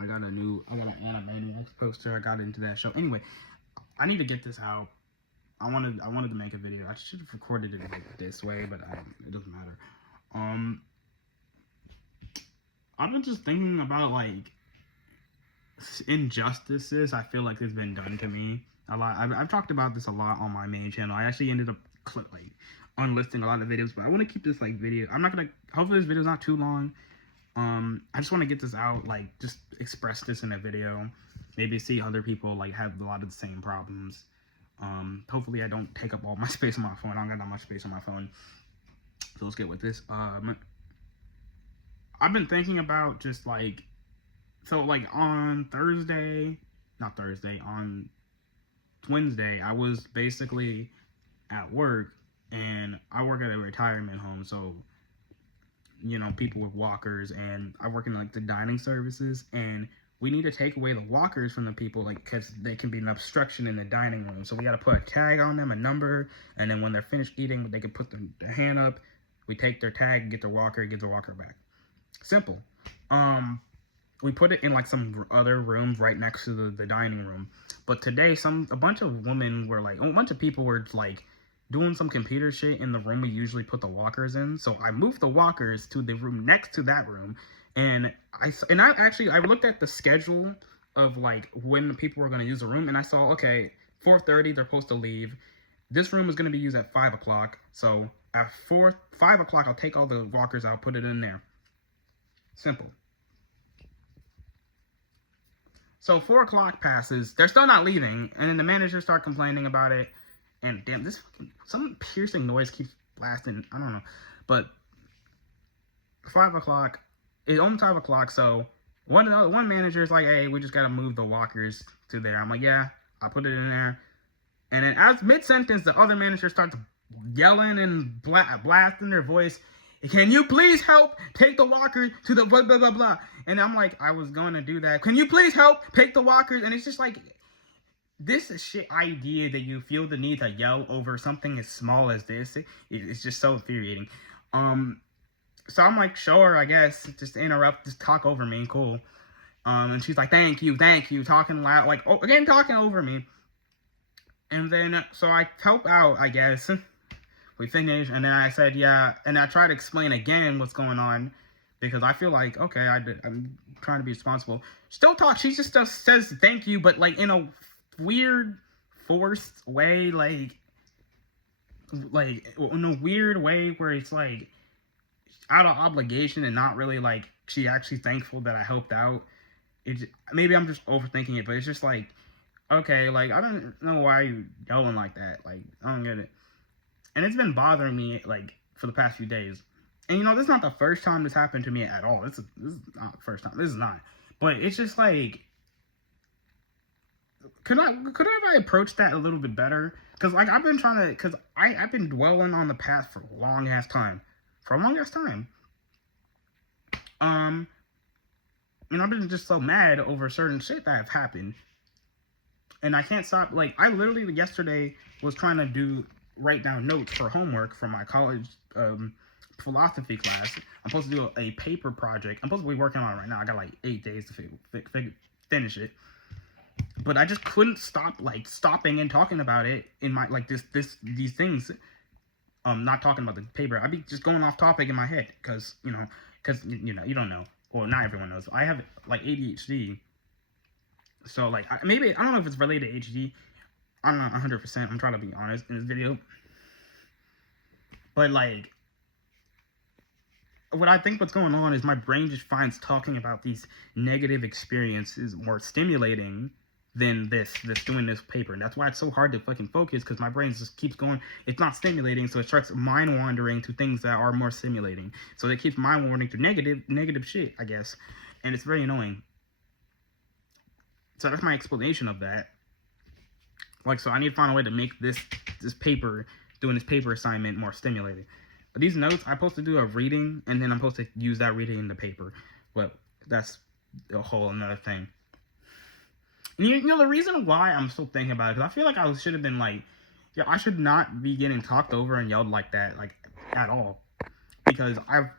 I got an Animaniacs poster. I got into that show. Anyway, I need to get this out. I wanted to make a video. I should have recorded it like this way, but it doesn't matter. I've been just thinking about like injustices I feel like has been done to me a lot. I've talked about this a lot on my main channel. I actually ended up like unlisting a lot of videos, but I want to keep this like video. I'm not gonna. Hopefully this video's not too long. I just want to get this out, like just express this in a video. Maybe see other people like have a lot of the same problems. Hopefully I don't take up all my space on my phone. I don't got that much space on my phone. So let's get with this. I've been thinking about just like, so like on on Wednesday, I was basically at work, and I work at a retirement home. So, you know, people with walkers, and I work in like the dining services, and we need to take away the walkers from the people, like, because they can be an obstruction in the dining room. So we got to put a tag on them, a number, and then when they're finished eating, they can put their hand up. We take their tag, get their walker, give their walker back. Simple. We put it in like some other rooms right next to the dining room. But today, a bunch of women were like, a bunch of people were like doing some computer shit in the room we usually put the walkers in. So I moved the walkers to the room next to that room. And I looked at the schedule of like when the people were going to use the room, and I saw, okay, 4:30 they're supposed to leave. This room is going to be used at 5 o'clock. So at 5 o'clock, I'll take all the walkers out, put it in there. Simple. So 4 o'clock passes, they're still not leaving, and then the managers start complaining about it. And damn, some piercing noise keeps blasting. I don't know, but 5 o'clock. It's almost 5 o'clock, so one manager is like, hey, we just gotta move the walkers to there. I'm like, yeah, I put it in there. And then as mid-sentence, the other manager starts yelling and blasting their voice, can you please help take the walkers to the blah, blah, blah, blah. And I'm like, I was going to do that. Can you please help take the walkers? And it's just like, this shit idea that you feel the need to yell over something as small as this, it's just so infuriating. So I'm like, sure, I guess, just interrupt, just talk over me, cool. And she's like, thank you, talking loud, like, again, talking over me. And then, so I help out, I guess. We finished, and then I said, yeah, and I tried to explain again what's going on, because I feel like, okay, I'm trying to be responsible. Still talk, she just says thank you, but like in a weird, forced way, like in a weird way where it's like out of obligation and not really like she actually thankful that I helped out. Maybe I'm just overthinking it, but it's just like, okay, like I don't know why you yelling like that. Like I don't get it, and it's been bothering me like for the past few days. And you know, this is not the first time this happened to me at all. This is not the first time. This is not. But it's just like, could I have approached that a little bit better? Because like I've been trying to, because I've been dwelling on the past for a long ass time. You know, I've been just so mad over certain shit that have happened, and I can't stop. Like I literally yesterday was trying to write down notes for homework for my college philosophy class. I'm supposed to do a paper project. I'm supposed to be working on it right now. I got like 8 days to finish it. But I just couldn't stop like stopping and talking about it in my like these things. Not talking about the paper. I'd be just going off topic in my head because you know you don't know. Well, not everyone knows. I have like ADHD. So like I don't know if it's related to ADHD. I'm not 100%. I'm trying to be honest in this video. But like, what I think what's going on is my brain just finds talking about these negative experiences more stimulating than doing this paper. And that's why it's so hard to fucking focus, because my brain just keeps going. It's not stimulating, so it starts mind wandering to things that are more stimulating. So it keeps mind wandering to negative shit, I guess. And it's very annoying. So that's my explanation of that. Like, so I need to find a way to make doing this paper assignment more stimulating. But these notes, I'm supposed to do a reading, and then I'm supposed to use that reading in the paper. But that's a whole another thing. And you know, the reason why I'm still thinking about it, because I feel like I should have been like, yeah, I should not be getting talked over and yelled like that, like, at all. Because I've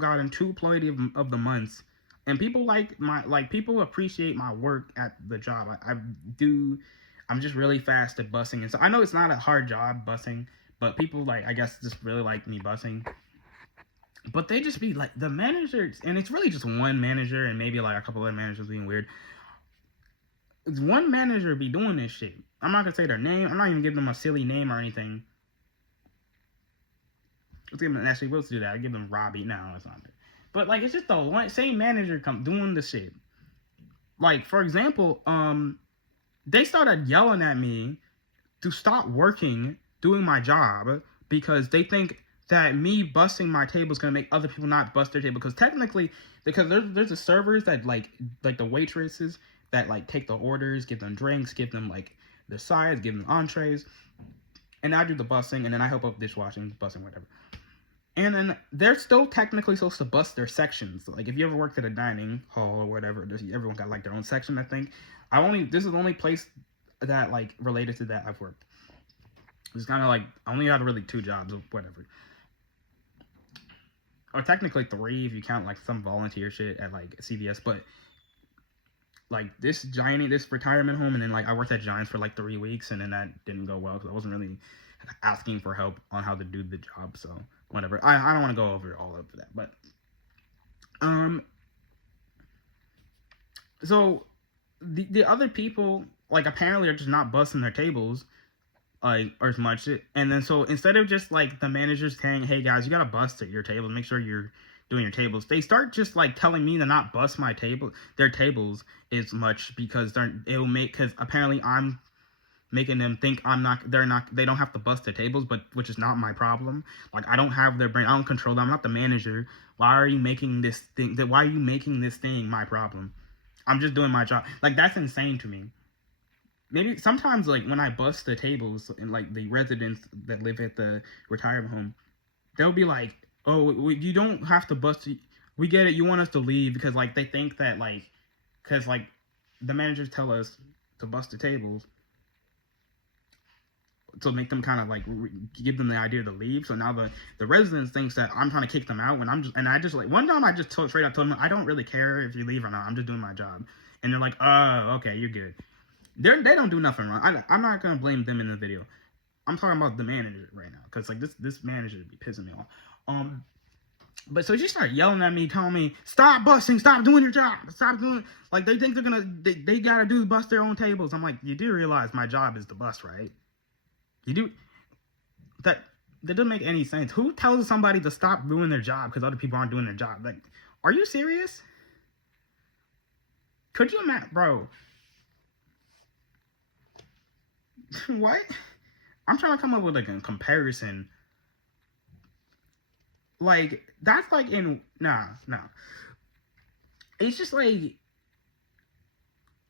gotten plenty of the months And people people appreciate my work at the job. I do. I'm just really fast at bussing, and so I know it's not a hard job bussing, but people I guess just really like me bussing. But they just be like the managers, and it's really just one manager and maybe like a couple other managers being weird. It's one manager be doing this shit. I'm not gonna say their name. I'm not even giving them a silly name or anything. Let's give them actually. Let's do that. I give them Robbie. No, that's not it. But like, it's just the one same manager come doing the shit. Like for example, they started yelling at me to stop working, doing my job because they think that me busting my table is gonna make other people not bust their table. Because technically, because there's the servers that like the waitresses that like take the orders, give them drinks, give them like the sides, give them entrees, and I do the busing, and then I help up dishwashing, busing, whatever. And then they're still technically supposed to bust their sections. Like if you ever worked at a dining hall or whatever, everyone got like their own section. I think this is the only place that like related to that I've worked. It's kind of like I only had really 2 jobs or whatever, or technically 3 if you count like some volunteer shit at like CVS. But like this retirement home, and then like I worked at Giants for like 3 weeks, and then that didn't go well because I wasn't really asking for help on how to do the job. So whatever. I don't want to go over all of that, but so the other people like apparently are just not busting their tables like or as much, and then so instead of just like the managers saying, hey guys, you gotta bust at your table, make sure you're doing your tables, they start just like telling me to not bust their tables as much because it'll make, because apparently I'm making them think they don't have to bust their tables, but which is not my problem. Like I don't have their brain, I don't control them, I'm not the manager. Why are you making this thing my problem? I'm just doing my job. Like that's insane to me. Maybe sometimes like when I bust the tables and like the residents that live at the retirement home, they'll be like, oh, you don't have to bust it. We get it, you want us to leave because like they think that like because like the managers tell us to bust the tables to make them kind of like give them the idea to leave. So now the residents thinks that I'm trying to kick them out when I just like one time I just straight up told them I don't really care if you leave or not. I'm just doing my job. And they're like, oh, okay, you're good. They don't do nothing wrong. I'm not gonna blame them in the video. I'm talking about the manager right now because like this manager be pissing me off. But so she started yelling at me, telling me, stop busting, stop doing your job, stop doing, like they think they gotta bust their own tables. I'm like, you do realize my job is to bust, right? You do. That doesn't make any sense. Who tells somebody to stop doing their job because other people aren't doing their job? Like, are you serious? Could you imagine, bro? What? I'm trying to come up with like a comparison. Like that's like nah. It's just like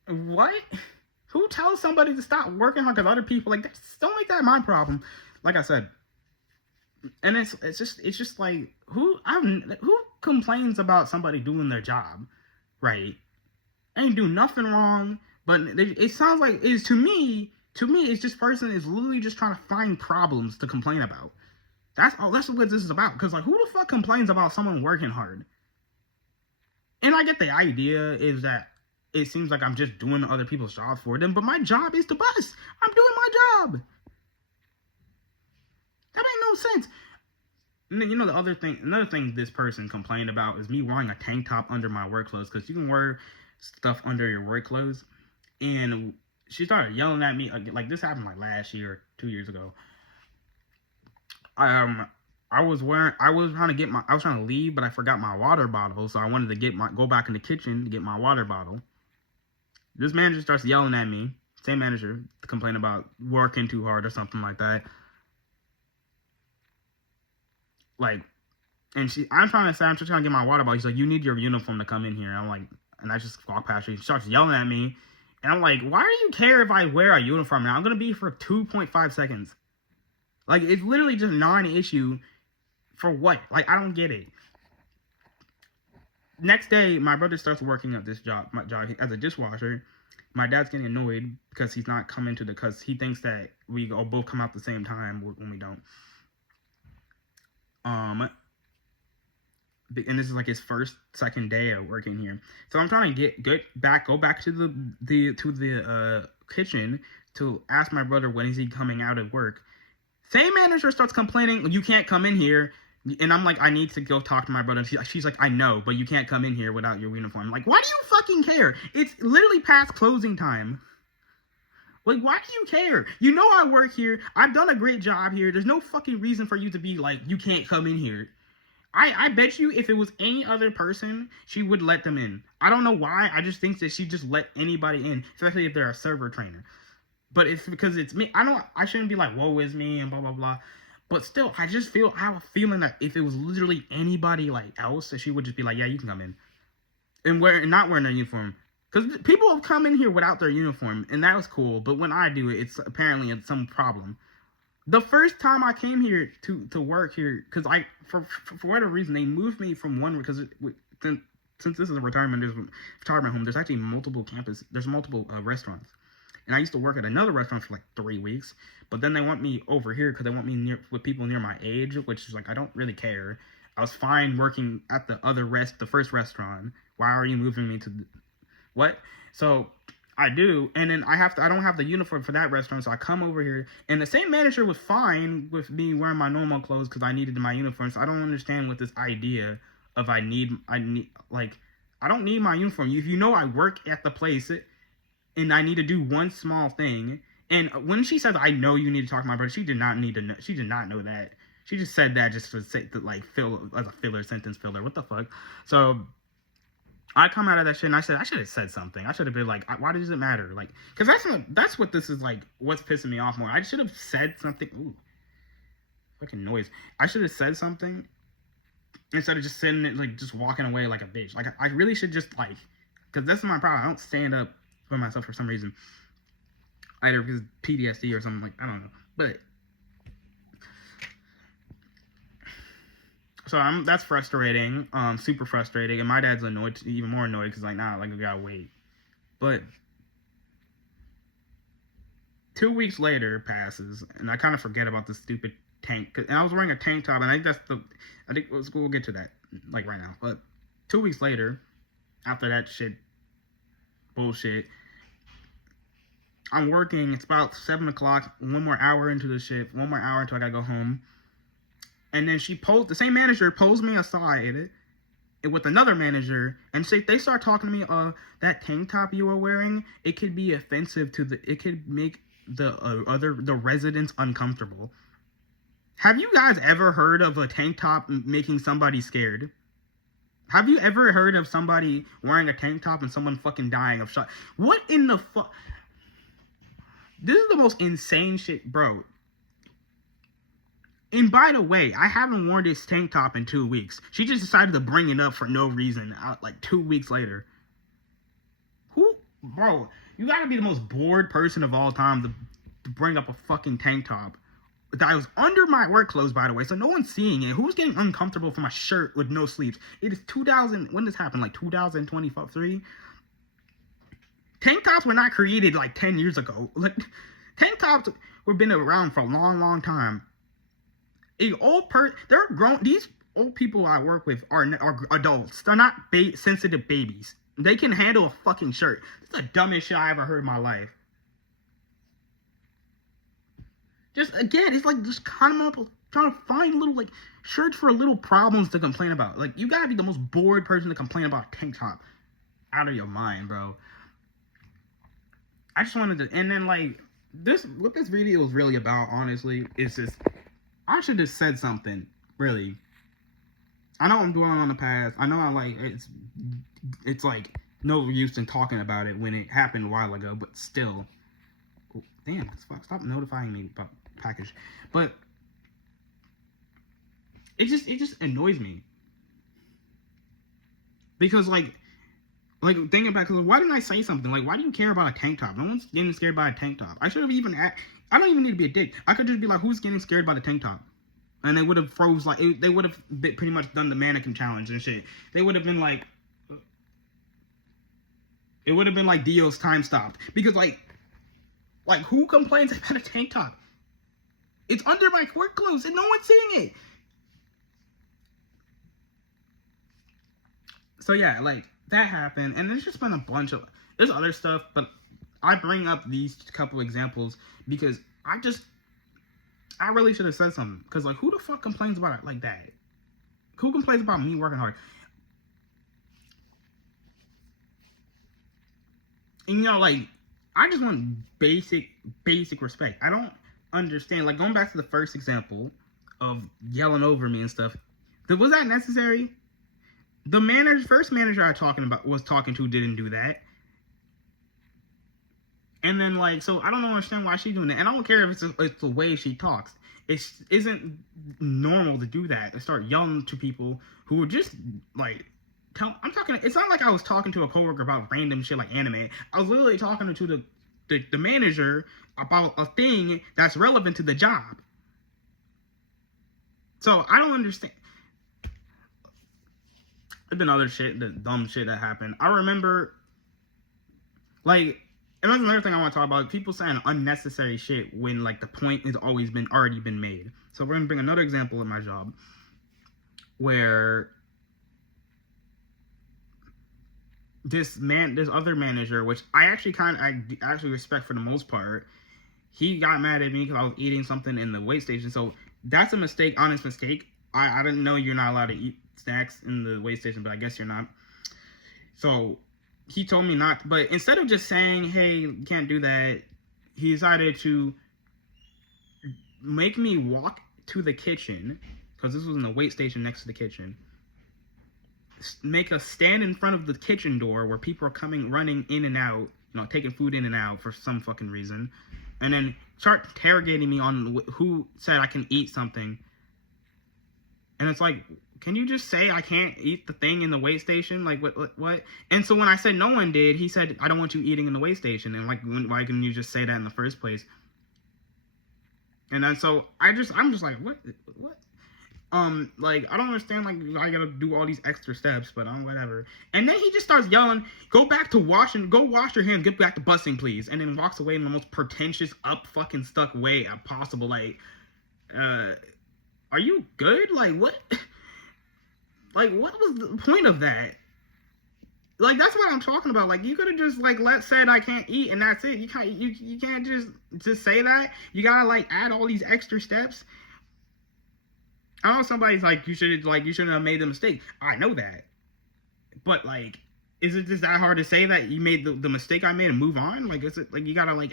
what? Who tells somebody to stop working hard because other people like don't make that my problem. Like I said, and it's just like who complains about somebody doing their job, right? Ain't do nothing wrong, but it sounds like it's to me it's just person is literally just trying to find problems to complain about. That's what this is about. Because like who the fuck complains about someone working hard? And I get the idea is that it seems like I'm just doing other people's jobs for them, but my job is to bust. I'm doing my job. That ain't no sense. And then, you know, another thing this person complained about is me wearing a tank top under my work clothes, because you can wear stuff under your work clothes. And she started yelling at me, like this happened like last year, 2 years ago. I was trying to leave, but I forgot my water bottle, so I wanted to go back in the kitchen to get my water bottle. This manager starts yelling at me, same manager, to complain about working too hard or something like that. Like, and I'm just trying to get my water bottle. She's like, you need your uniform to come in here. And I'm like, and I just walk past her. She starts yelling at me, and I'm like, why do you care if I wear a uniform now? I'm gonna be for 2.5 seconds. Like, it's literally just non-issue. For what? Like, I don't get it. Next day, my brother starts working at my job as a dishwasher. My dad's getting annoyed because he's not coming because he thinks that we all both come out the same time when we don't. and this is like his second day of working here. So I'm trying to go back to the kitchen to ask my brother when is he coming out of work. Same manager starts complaining, you can't come in here. And I'm like, I need to go talk to my brother. She's like, I know, but you can't come in here without your uniform. I'm like, why do you fucking care? It's literally past closing time. Like, why do you care? You know I work here. I've done a great job here. There's no fucking reason for you to be like, you can't come in here. I bet you if it was any other person, she would let them in. I don't know why. I just think that she just let anybody in, especially if they're a server trainer. But it's because it's me. I shouldn't be like, woe is me and blah, blah, blah. But still, I have a feeling that if it was literally anybody like else, that she would just be like, yeah, you can come in. And not wearing their uniform. Because people have come in here without their uniform, and that was cool. But when I do it, it's some problem. The first time I came here to work here, because for whatever reason, they moved me from one, because since this is a retirement home, there's actually multiple restaurants. And I used to work at another restaurant for like 3 weeks, but then they want me over here because they want me with people near my age, which is like, I don't really care. I was fine working at the first restaurant. Why are you moving me to what? So I do, and then I don't have the uniform for that restaurant, so I come over here, and the same manager was fine with me wearing my normal clothes because I needed my uniform. So I don't understand what this idea of I don't need my uniform. If you know I work at the place and I need to do one small thing, and when she says I know you need to talk to my brother, she did not know that. She just said that just to say to like fill as a sentence filler. What the fuck? So I come out of that shit and I said, I should have said something. I should have been like, why does it matter? Like, because that's what this is like, what's pissing me off more. I should have said something. Ooh, fucking noise. I should have said something instead of just sitting there, like, just walking away like a bitch. Like, I really should just, like, because this is my problem. I don't stand up for myself for some reason. Either because PTSD or something, like, I don't know. But so that's frustrating, super frustrating, and my dad's annoyed, even more annoyed, because like, nah, like, we gotta wait. But 2 weeks later passes, and I kind of forget about this stupid tank, and I was wearing a tank top, and I think we'll get to that, like, right now. But 2 weeks later, after that bullshit, I'm working, it's about 7 o'clock, one more hour into the shift, one more hour until I gotta go home. And then the same manager pulls me aside with another manager and they start talking to me, that tank top you were wearing, it could be offensive it could make the residents uncomfortable. Have you guys ever heard of a tank top making somebody scared? Have you ever heard of somebody wearing a tank top and someone fucking dying of shock? What in the fuck? This is the most insane shit, bro. And by the way, I haven't worn this tank top in 2 weeks. She just decided to bring it up for no reason, like 2 weeks later. Bro, you gotta be the most bored person of all time to bring up a fucking tank top. That was under my work clothes, by the way, so no one's seeing it. Who's getting uncomfortable from a shirt with no sleeves? It is when this happened, like 2023? Tank tops were not created like 10 years ago. Like, tank tops were been around for a long, long time. They're grown. These old people I work with are adults. They're not sensitive babies. They can handle a fucking shirt. It's the dumbest shit I ever heard in my life. Just again, it's like just kind of trying to find little like shirts for little problems to complain about. Like, you gotta be the most bored person to complain about a tank top. Out of your mind, bro. I just wanted to, and then like what this video is really about, honestly, is just. I should have said something, really. I know I'm dwelling on the past. I know it's like no use in talking about it when it happened a while ago, but still. Oh, damn, stop notifying me about package. But it just annoys me. Because like thinking back, why didn't I say something? Like, why do you care about a tank top? No one's getting scared by a tank top. I should have even I don't even need to be a dick. I could just be like, who's getting scared by the tank top? And they would have froze, like, they would have pretty much done the mannequin challenge and shit. They would have been like, it would have been like Dio's time stopped. Because like who complains about a tank top? It's under my work clothes and no one's seeing it. So yeah, like that happened, and there's just been a bunch of there's other stuff, but I bring up these couple examples because I really should have said something because like who the fuck complains about it like that? Who complains about me working hard? And like I just want basic respect. I don't understand like going back to the first example of yelling over me and stuff. Was that necessary? The first manager I was talking to didn't do that. And then like so I don't understand why she's doing that. And I don't care if it's the way she talks. It isn't normal to do that and start yelling to people who are just like I'm talking. It's not like I was talking to a coworker about random shit like anime. I was literally talking to the manager about a thing that's relevant to the job. So I don't understand. There's been other shit, the dumb shit that happened. I remember, like, and that's another thing I want to talk about. People saying unnecessary shit when like the point has already been made. So we're gonna bring another example of my job where this other manager, which I actually respect for the most part, he got mad at me because I was eating something in the wait station. So that's a mistake, honest mistake. I didn't know you're not allowed to eat snacks in the wait station, but I guess you're not. So he told me not, but instead of just saying, hey, you can't do that, he decided to make me walk to the kitchen, because this was in the wait station next to the kitchen, make us stand in front of the kitchen door where people are running in and out, taking food in and out for some fucking reason, and then start interrogating me on who said I can eat something. And it's like, can you just say I can't eat the thing in the wait station? Like, what? And so when I said no one did, he said, I don't want you eating in the wait station. And like, why couldn't you just say that in the first place? And then so I'm just like, what? Like, I don't understand, like, I gotta do all these extra steps, but whatever. And then he just starts yelling, go wash your hands, get back to busing, please. And then walks away in the most pretentious, fucking stuck way possible. Like, are you good? Like, what? Like, what was the point of that? Like, that's what I'm talking about. Like, you could have just, like, said I can't eat, and that's it. You can't just say that. You gotta, like, add all these extra steps. I know somebody's like, you shouldn't have made the mistake. I know that. But, like, is it just that hard to say that you made the mistake I made and move on? Like, is it, like, you gotta, like,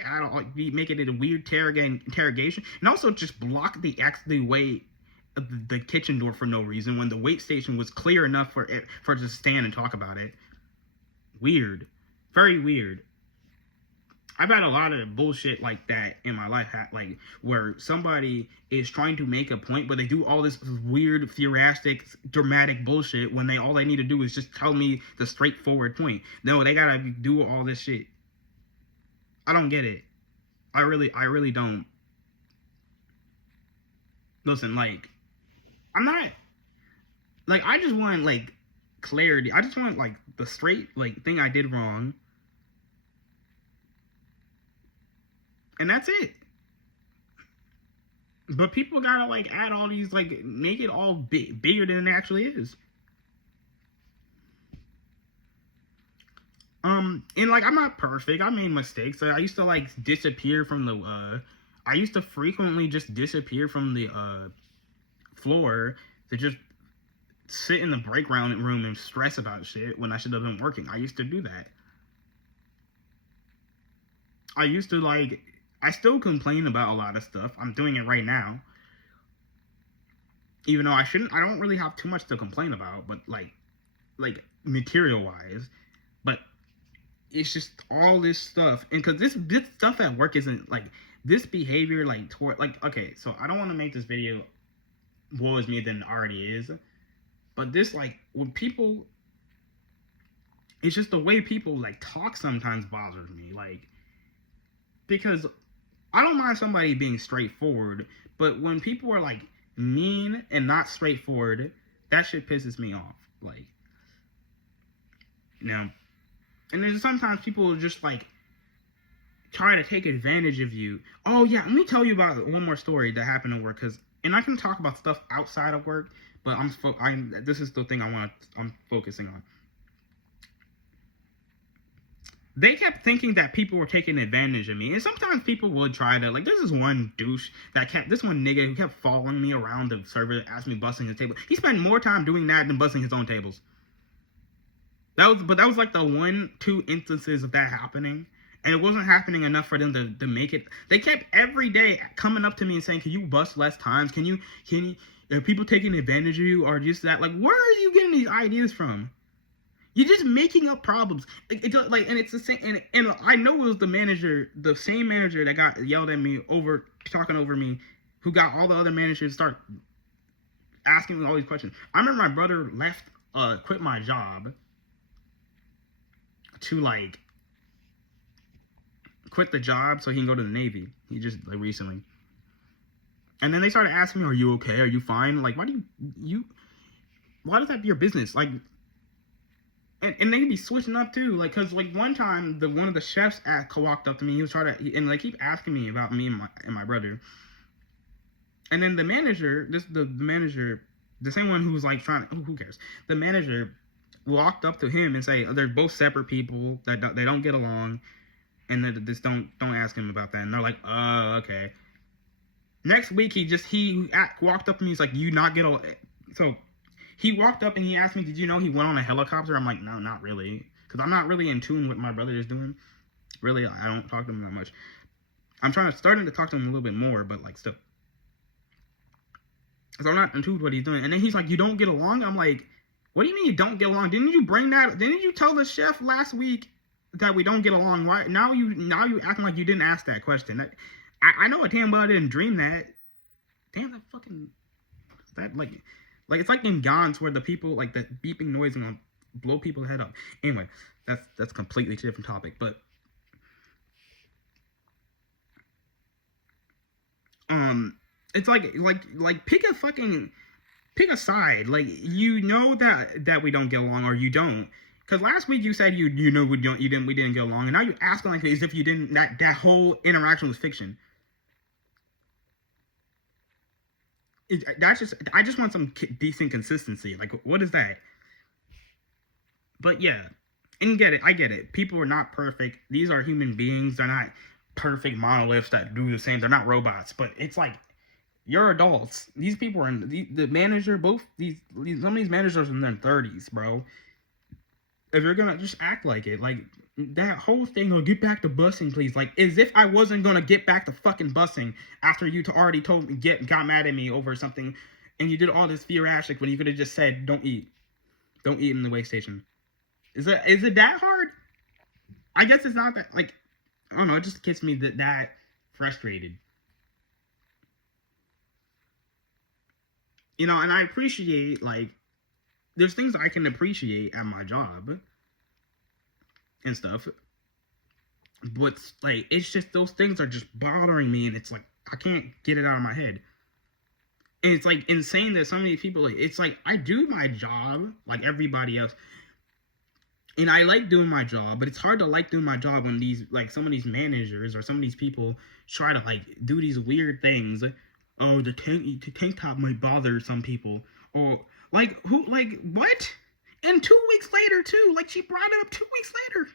make it a weird interrogation? And also just block the way of the kitchen door for no reason when the wait station was clear enough for it to stand and talk about it. Weird. Very weird. I've had a lot of bullshit like that in my life, like where somebody is trying to make a point, but they do all this weird, theoretic, dramatic bullshit when all they need to do is just tell me the straightforward point. No, they gotta do all this shit. I don't get it. I really don't. Listen, like, I'm not, like, I just want, like, clarity. I just want, like, the straight, like, thing I did wrong. And that's it. But people gotta, like, add all these, like, make it all bigger than it actually is. And, like, I'm not perfect. I made mistakes. I used to, like, disappear from the, I used to frequently just disappear from the, floor to just sit in the break room and stress about shit when I should have been working. I used to do that. I used to, like, I still complain about a lot of stuff. I'm doing it right now. Even though I don't really have too much to complain about, but like material wise. But it's just all this stuff. And because this stuff at work isn't, like, this behavior, like, toward, like, okay, so I don't want to make this video woes me than it already is. But this, like, when people, it's just the way people, like, talk sometimes bothers me. Like, because I don't mind somebody being straightforward, but when people are, like, mean and not straightforward, that shit pisses me off. Like, and then sometimes people just, like, try to take advantage of you. Oh, yeah, let me tell you about one more story that happened at work, and I can talk about stuff outside of work, but this is the thing I'm focusing on. they kept thinking that people were taking advantage of me. And sometimes people would try to, like, there's this one douche this one nigga who kept following me around the server, asked me busting his table. He spent more time doing that than busting his own tables. But that was like the 1-2 instances of that happening. And it wasn't happening enough for them to make it. They kept every day coming up to me and saying, can you bust less times? Can you, are people taking advantage of you or just that? Like, where are you getting these ideas from? You're just making up problems. And it's the same. And I know it was the same manager that got yelled at me talking over me, who got all the other managers to start asking me all these questions. I remember my brother quit my job to like quit the job so he can go to the Navy. He just recently. And then they started asking me, "Are you okay? Are you fine? Like, why does that be your business? Like." And they can be switching up too, like, cause like one time one of the chefs walked up to me. He was trying to and like keep asking me about me and my brother. And then the manager, the manager, the same one who was like trying, who cares? The manager walked up to him and say, they're both separate people that they don't get along, and that just don't ask him about that. And they're like, oh, okay. Next week he walked up to me. He's like, you not get along. So. He walked up and he asked me, did you know he went on a helicopter? I'm like, no, not really. Because I'm not really in tune with what my brother is doing. Really, I don't talk to him that much. I'm starting to talk to him a little bit more, but like still. So I'm not in tune with what he's doing. And then he's like, you don't get along? I'm like, what do you mean you don't get along? Didn't you tell the chef last week that we don't get along? Why now you acting like you didn't ask that question? I know a damn well I didn't dream that. Damn, that like it's like in Gons where the people like the beeping noise and blow people's head up. Anyway, that's completely different topic. But it's like pick a side. Like you know that we don't get along or you don't. Because last week you said you know we didn't get along, and now you're asking like as if you didn't that whole interaction was fiction. I just want some decent consistency. Like, what is that? But yeah, and I get it. People are not perfect. These are human beings. They're not perfect monoliths that do the same. They're not robots. But it's like you're adults. These people are in the manager. Both some of these managers are in their 30s, bro. If you're gonna just act like it, like that whole thing, oh, get back to busing, please. Like, as if I wasn't gonna get back to fucking busing after you already told me, got mad at me over something, and you did all this theatric when you could have just said, don't eat in the way station. Is it that hard? I guess it's not that. Like, I don't know. It just gets me that frustrated. You know, and I appreciate like there's things I can appreciate at my job and stuff. But like it's just those things are just bothering me, and it's like I can't get it out of my head. And it's like insane that so many people like it's like I do my job like everybody else. And I like doing my job, but it's hard to like doing my job when these like some of these managers or some of these people try to like do these weird things. Oh, the tank top might bother some people. Or like who like what? And 2 weeks later too, like she brought it up 2 weeks later.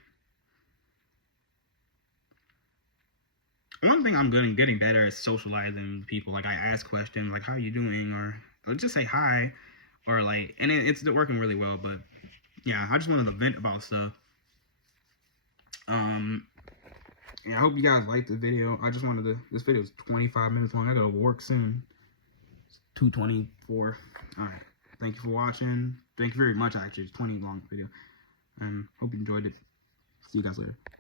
One thing I'm good at getting better is socializing with people. Like I ask questions like how you doing or just say hi or like and it's working really well. But yeah, I just wanted to vent about stuff. Yeah, I hope you guys liked the video. I just wanted to. This video is 25 minutes long. I gotta work soon. It's 2:24. All right. Thank you for watching. Thank you very much. Actually, it's 20 long video. Hope you enjoyed it. See you guys later.